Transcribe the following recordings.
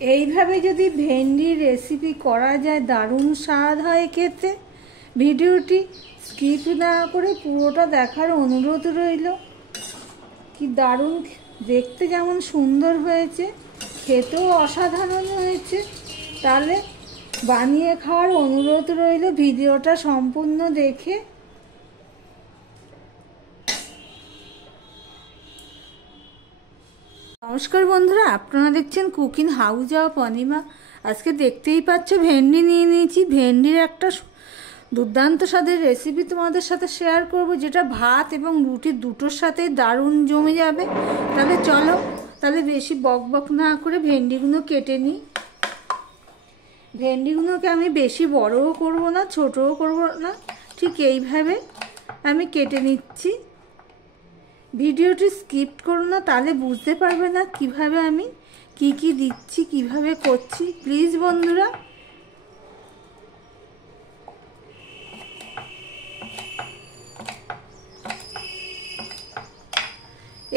এইভাবে যদি ভেন্ডির রেসিপি করা যায় দারুণ স্বাদ হয় খেতে। ভিডিওটি স্কিপ না করে পুরোটা দেখার অনুরোধ রইল। কি দারুণ দেখতে, যেমন সুন্দর হয়েছে, খেতেও অসাধারণ হয়েছে। তাহলে বানিয়ে খাওয়ার অনুরোধ রইল ভিডিওটা সম্পূর্ণ দেখে। নমস্কার বন্ধুরা, আপনারা দেখছেন কুকিং হাউস অফ অনিমা। আজকে দেখতেই পাচ্ছ ভেন্ডি নিয়ে নিয়েছি। ভেন্ডির একটা দুর্দান্ত স্বাদের রেসিপি তোমাদের সাথে শেয়ার করব, যেটা ভাত এবং রুটি দুটোর সাথে দারুণ জমে যাবে। তাহলে চলো, তাহলে বেশি বক বক না করে ভেন্ডিগুলো কেটে নিই। ভেন্ডিগুলোকে আমি বেশি বড়ও করব না, ছোটও করব না, ঠিক এইভাবে আমি কেটে নিচ্ছি। ভিডিওটি স্কিপ করো না, তাহলে বুঝতে পারবে না কিভাবে আমি কি দিচ্ছি, কিভাবে করছি। প্লিজ বন্ধুরা,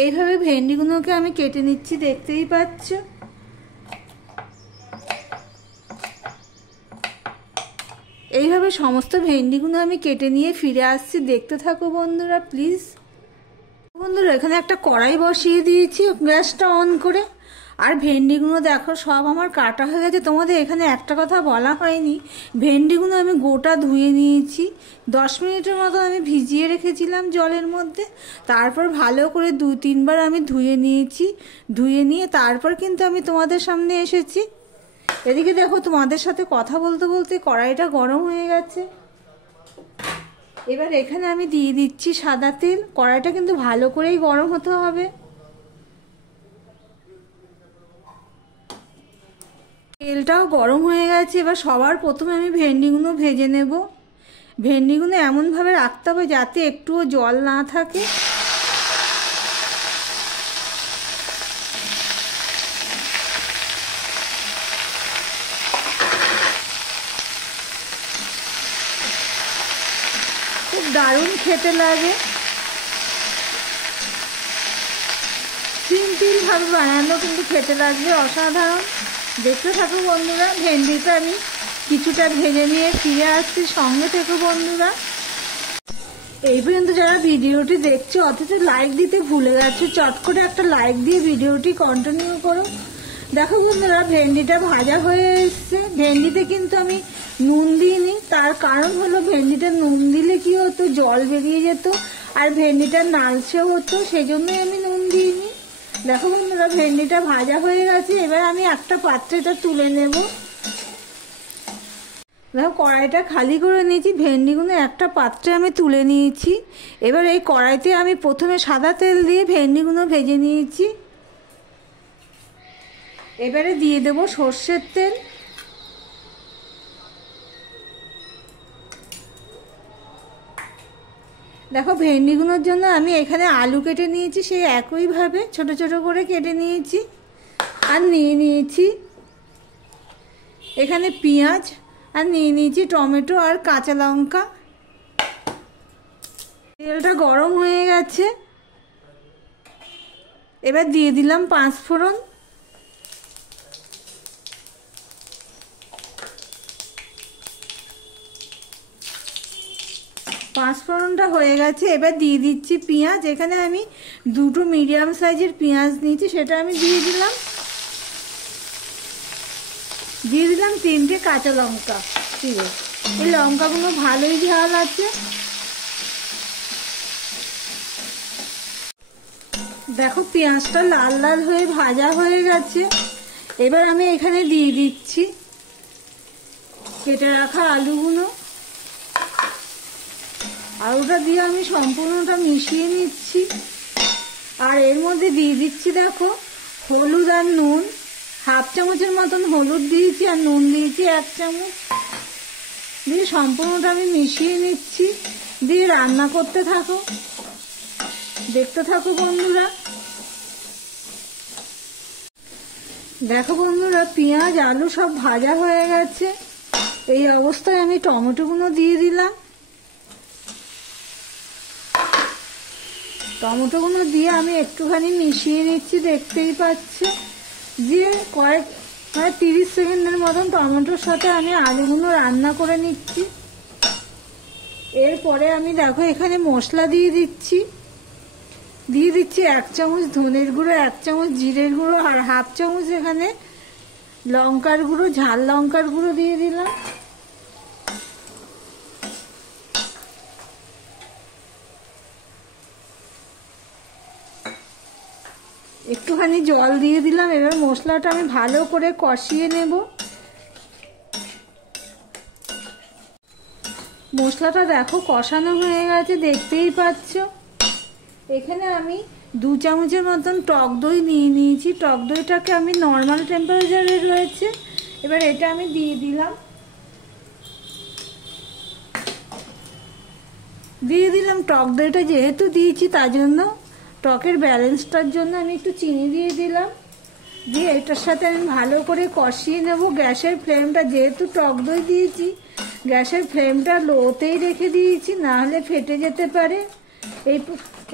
এইভাবে ভেন্ডিগুলোকে আমি কেটে নিচ্ছি, দেখতেই পাচ্ছ। এইভাবে সমস্ত ভেন্ডিগুলো আমি কেটে নিয়ে ফিরে আসছি, দেখতে থাকো বন্ধুরা প্লিজ। বন্ধুরা, এখানে একটা কড়াই বসিয়ে দিয়েছি গ্যাসটা অন করে। আর ভেন্ডিগুলো দেখো সব আমার কাটা হয়ে গেছে। তোমাদের এখানে একটা কথা বলা হয়নি, ভেন্ডিগুলো আমি গোটা ধুয়ে নিয়েছি। 10 মিনিটের মতো আমি ভিজিয়ে রেখেছিলাম জলের মধ্যে। তারপর ভালো করে 2-3 বার আমি ধুয়ে নিয়েছি। ধুয়ে নিয়ে তারপর কিন্তু আমি তোমাদের সামনে এসেছি। এদিকে দেখো, তোমাদের সাথে কথা বলতে বলতে কড়াইটা গরম হয়ে গেছে। এবার এখানে আমি দিয়ে দিচ্ছি সাদা তেল। কড়াইটা কিন্তু ভালো করেই গরম হতে হবে। তেলটাও গরম হয়ে গেছে। এবার সবার প্রথমে আমি ভেন্ডিগুলো ভেজে নেব। ভেন্ডিগুলো এমনভাবে রাখতে হবে যাতে একটুও জল না থাকে। খুব দারুণ খেতে লাগে। সিম্পলভাবে বানানো কিন্তু খেতে লাগবে অসাধারণ। দেখতে থাকো বন্ধুরা। ভেন্ডিটা আমি কিছুটা ভেজে নিয়ে ফিরে আসছি, সঙ্গে থেকো বন্ধুরা। এই পর্যন্ত যারা ভিডিওটি দেখছো অথচ লাইক দিতে ভুলে যাচ্ছে, চট করে একটা লাইক দিয়ে ভিডিওটি কন্টিনিউ করো। দেখো বন্ধুরা, ভেন্ডিটা ভাজা হয়ে এসছে। ভেন্ডিতে কিন্তু আমি নুন দিইনি, তার কারণ হলো ভেন্ডিটা নুন দিলে কি হতো, জল বেরিয়ে যেত আর ভেন্ডিটা নালচেও হতো, সেই জন্যই আমি নুন দিইনি। দেখো বন্ধুরা, ভেন্ডিটা ভাজা হয়ে গেছে। এবার আমি একটা পাত্রে এটা তুলে নেব। দেখো, কড়াইটা খালি করে নিয়েছি। ভেন্ডিগুলো একটা পাত্রে আমি তুলে নিয়েছি। এবার এই কড়াইতে আমি প্রথমে সাদা তেল দিয়ে ভেন্ডিগুলো ভেজে নিয়েছি। এবারে দিয়ে দেব সর্ষের তেল। দেখো, ভেন্ডিগুলোর জন্য আমি এখানে আলু কেটে নিয়েছি, সেই একইভাবে ছোট ছোট করে কেটে নিয়েছি। আর নিয়ে নিয়েছি এখানে পেঁয়াজ, আর নিয়ে নিয়েছি টমেটো আর কাঁচা লঙ্কা। তেলটা গরম হয়ে গেছে। এবার দিয়ে দিলাম 5 ফোড়ন। পাঁচফোড়নটা হয়ে গেছে। এবার দিয়ে দিচ্ছি পেঁয়াজ। এখানে আমি 2টো মিডিয়াম সাইজের পেঁয়াজ নিয়েছি, সেটা আমি দিয়ে দিলাম। দিয়ে দিলাম 3টে কাঁচা লঙ্কা। ঠিক আছে, এই লঙ্কাগুলো ভালোই ঝাল আছে। দেখো, পেঁয়াজটা লাল লাল হয়ে ভাজা হয়ে গেছে। এবার আমি এখানে দিয়ে দিচ্ছি কেটে রাখা আলুগুলো। আলুটা দিয়ে আমি সম্পূর্ণটা মিশিয়ে নিচ্ছি। আর এর মধ্যে দিয়ে দিচ্ছি দেখো হলুদ আর নুন। 1/2 চামচের মতন হলুদ দিয়েছি আর নুন দিয়েছি 1 চামচ। দিয়ে সম্পূর্ণটা আমি মিশিয়ে নিচ্ছি। দিয়ে রান্না করতে থাকো, দেখতে থাকো বন্ধুরা। দেখো বন্ধুরা, পেঁয়াজ আলু সব ভাজা হয়ে গেছে। এই অবস্থায় আমি টমেটোগুলো দিয়ে দিলাম। টমেটোগুলো দিয়ে আমি একটুখানি মিশিয়ে নিচ্ছি, দেখতেই পাচ্ছ। দিয়ে কয়েক মানে 30 সেকেন্ডের মতন টমেটোর সাথে আমি আলুগুলো রান্না করে নিচ্ছি। এরপরে আমি দেখো এখানে মশলা দিয়ে দিচ্ছি 1 চামচ ধনের গুঁড়ো, 1 চামচ জিরের গুঁড়ো, আর 1/2 চামচ এখানে লঙ্কার গুঁড়ো, ঝাল লঙ্কার গুঁড়ো দিয়ে দিলাম। একটুখানি জল দিয়ে দিলাম। এবার মশলাটা আমি ভালো করে কষিয়ে নেব। মশলাটা দেখো কষানো হয়ে গেছে, দেখতেই পাচ্ছ। এখানে আমি 2 চামচের মতন টক দই নিয়ে নিয়েছি। টক দইটাকে আমি নর্মাল টেম্পারেচারে রয়েছে। এবার এটা আমি দিয়ে দিলাম টক দইটা যেহেতু দিয়েছি তার জন্য টকের ব্যালেন্সটার জন্য আমি একটু চিনি দিয়ে দিলাম। দিয়ে এটার সাথে আমি ভালো করে কষিয়ে নেব। গ্যাসের ফ্লেমটা যেহেতু টক দই দিয়েছি, গ্যাসের ফ্লেমটা লোতেই রেখে দিয়েছি, না হলে ফেটে যেতে পারে। এই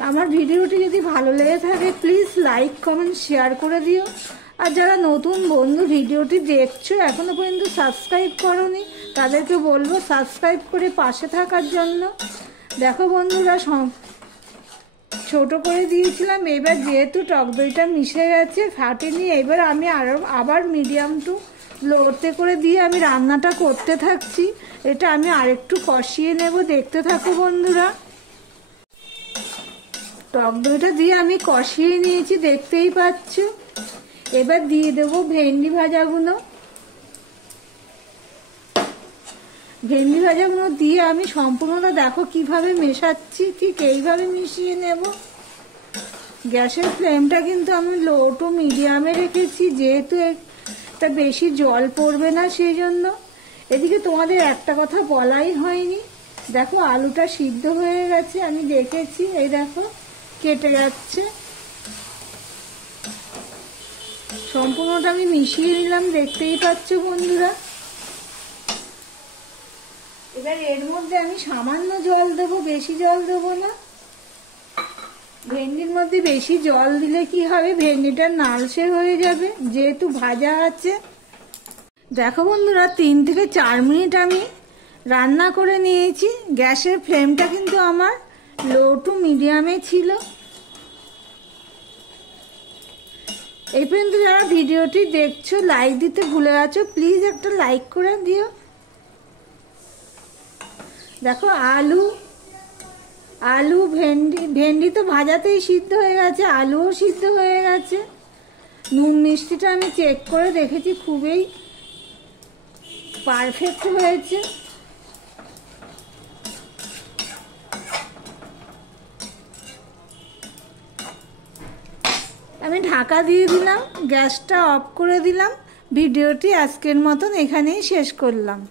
আমার ভিডিওটি যদি ভালো লেগে থাকে প্লিজ লাইক কমেন্ট শেয়ার করে দিও। আর যারা নতুন বন্ধু ভিডিওটি দেখছো এখনো পর্যন্ত সাবস্ক্রাইব করোনি, তাদেরকে বলবো সাবস্ক্রাইব করে পাশে থাকার জন্য। দেখো বন্ধুরা ছোট করে দিয়েছিলাম। এবার যেহেতু টক দইটা মিশে গেছে, ফাটেনি, এবার আমি আবার মিডিয়াম টু লোতে করে দিয়ে আমি রান্নাটা করতে থাকছি। এটা আমি আরেকটু কষিয়ে নেব, দেখতে থাকো বন্ধুরা। টক দইটা দিয়ে আমি কষিয়ে নিয়েছি, দেখতেই পাচ্ছ। এবার দিয়ে দেবো ভেন্ডি ভাজাগুলো। ভেন্ডি ভাজাগুলো দিয়ে আমি সম্পূর্ণটা দেখো কিভাবে মেশাচ্ছি, ঠিক এইভাবে মিশিয়ে নেব। গ্যাসের ফ্লেমটা কিন্তু আমি লো টু মিডিয়ামে রেখেছি, যেহেতু এটা বেশি জল পড়বে না সেই জন্য। এদিকে তোমাদের একটা কথা বলাই হয়নি, দেখো আলুটা সিদ্ধ হয়ে গেছে, আমি দেখেছি। এই দেখো কেটে যাচ্ছে। সম্পূর্ণটা আমি মিশিয়ে নিলাম, দেখতেই পাচ্ছ বন্ধুরা। এবার এর মধ্যে আমি সামান্য জল দেবো, বেশি জল দেবো না। ভেন্ডির মধ্যে বেশি জল দিলে কি হবে, ভেন্ডিটা নালসে হয়ে যাবে, যেহেতু ভাজা আছে। দেখো বন্ধুরা 3 থেকে 4 মিনিট আমি রান্না করে নিয়েছি। গ্যাসের ফ্লেমটা কিন্তু আমার লো টু মিডিয়ামে ছিল। এই পর্যন্ত যারা ভিডিওটি দেখছো লাইক দিতে ভুলে গেছো, প্লিজ একটা লাইক করে দিও। দেখো আলু ভেন্ডি তো ভাজাতেই সিদ্ধ হয়ে গেছে, আলুও সিদ্ধ হয়ে গেছে। নুন মিষ্টিটা আমি চেক করে দেখেছি, খুবই পারফেক্ট হয়েছে। আমি ঢাকা দিয়ে দিলাম, গ্যাসটা অফ করে দিলাম। ভিডিওটি আজকের মতন এখানেই শেষ করলাম।